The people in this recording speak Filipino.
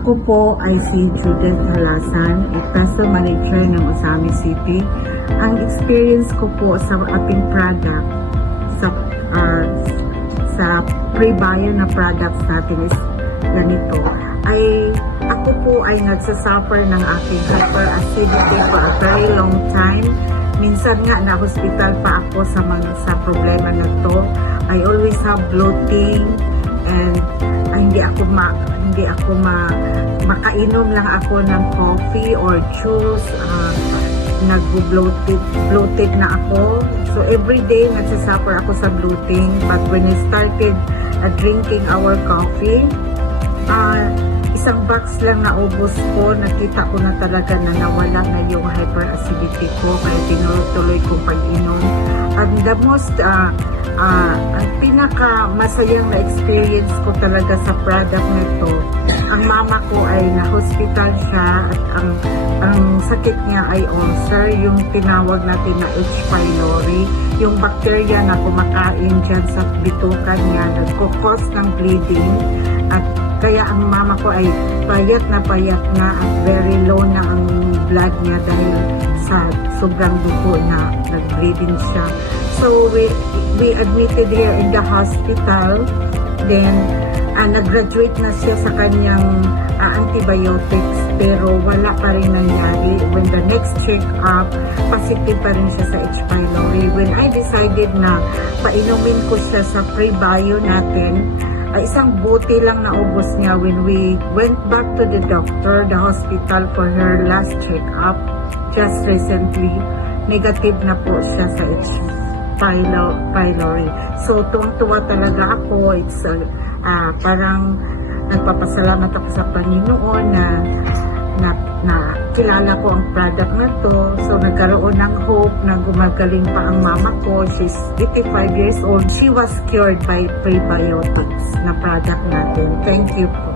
Ako po ay si Judith Halasan, Peso Manager ng Osami City. Ang experience ko po sa ating product, sa pre-buyer na products natin is ganito. Ako po ay nagsasuffer ng aking hyperacidity for a very long time. Minsan nga na hospital pa ako sa problema na to. I always have bloating and hindi ako makainom lang ako ng coffee or juice. Bloated na ako. So every day nagsasuffer ako sa bloating. But when I started drinking our coffee, isang box lang na ubos ko, nakita ko na talaga na nawala na yung hyperacidity ko, kaya tinuloy kong pag-inom. And the most, ang pinaka masayang na experience ko talaga sa product nito, ang mama ko ay na-hospital siya at ang sakit niya ay ulcer, yung tinawag natin na H. pylori, yung bacteria na kumakain dyan sa bitukan niya, nagkukos ng bleeding, at kaya ang mama ko ay payat na at very low na ang blood niya dahil sa sobrang dugo na nag-bleeding siya. So we admitted here in the hospital. Then nag-graduate na siya sa kanyang antibiotics, pero wala pa rin nangyari. When the next check-up, positive pa rin siya sa H. pylori. When I decided na painumin ko siya sa pre-bio natin, isang bote lang na ubos niya. When we went back to the doctor, the hospital, for her last check-up just recently, negative na po siya sa H. pylori. So tuwang-tuwa talaga ako. It's parang nagpapasalamat ako sa Panginoon na kilala ko ang product na to. So nagkaroon ng hope na gumagaling pa ang mama ko. She's 85 years old. She was cured by prebiotics na product natin. Thank you po.